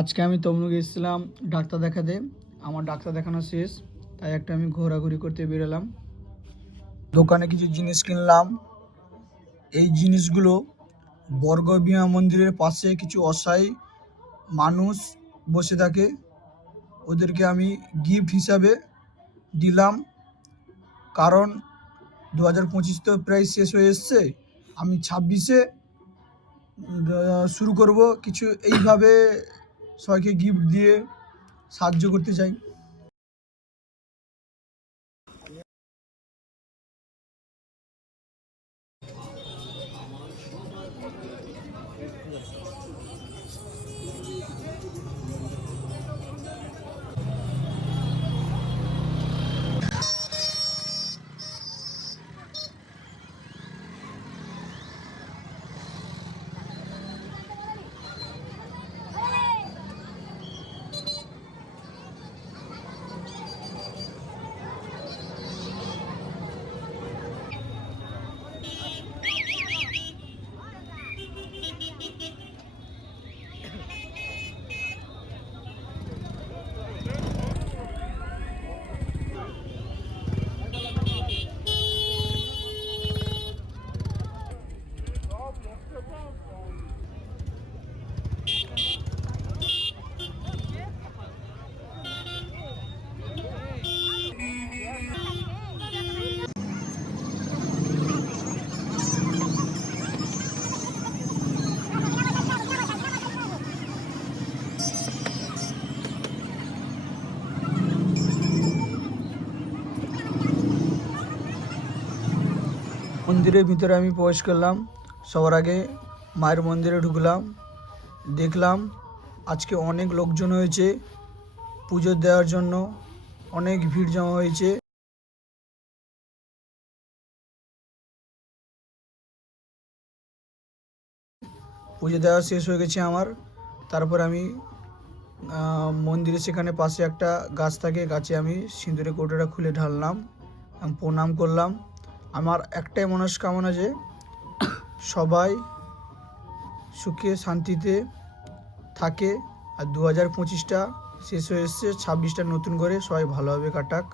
আজকে আমি তমলুক গেছিলাম ডাক্তার দেখাতে। আমার ডাক্তার দেখানো শেষ, তাই আমি ঘোরাঘুরি করতে বেরোলাম। দোকানে কিছু জিনিস কিনলাম। এই জিনিসগুলো বর্গভীমা মন্দিরের পাশে কিছু অসহায় মানুষ বসে থাকে, ওদেরকে আমি গিফট হিসাবে দিলাম। কারণ 2025 তো প্রায় শেষ হয়ে এসছে, আমি 26-এ শুরু করব কিছু এইভাবে সবাইকে গিফট দিয়ে সাহায্য করতে চাই। মন্দিরের ভিতরে আমি প্রবেশ করলাম। সবার আগে মায়ের মন্দিরে ঢুকলাম। দেখলাম আজকে অনেক লোকজন হয়েছে পুজো দেওয়ার জন্য, অনেক ভিড় জমা হয়েছে। পুজো দেওয়া শেষ হয়ে গেছে আমার। তারপর আমি মন্দিরে সেখানে পাশে একটা গাছ থাকে, গাছে আমি সিঁদুরের কৌটোটা খুলে ঢাললাম, প্রণাম করলাম। আমার একটাই মনস্কামনা যে সবাই সুখে শান্তিতে থাকে। আর 2025টা শেষ হয়ে এসছে, 26টা নতুন করে সবাই ভালোভাবে কাটাক।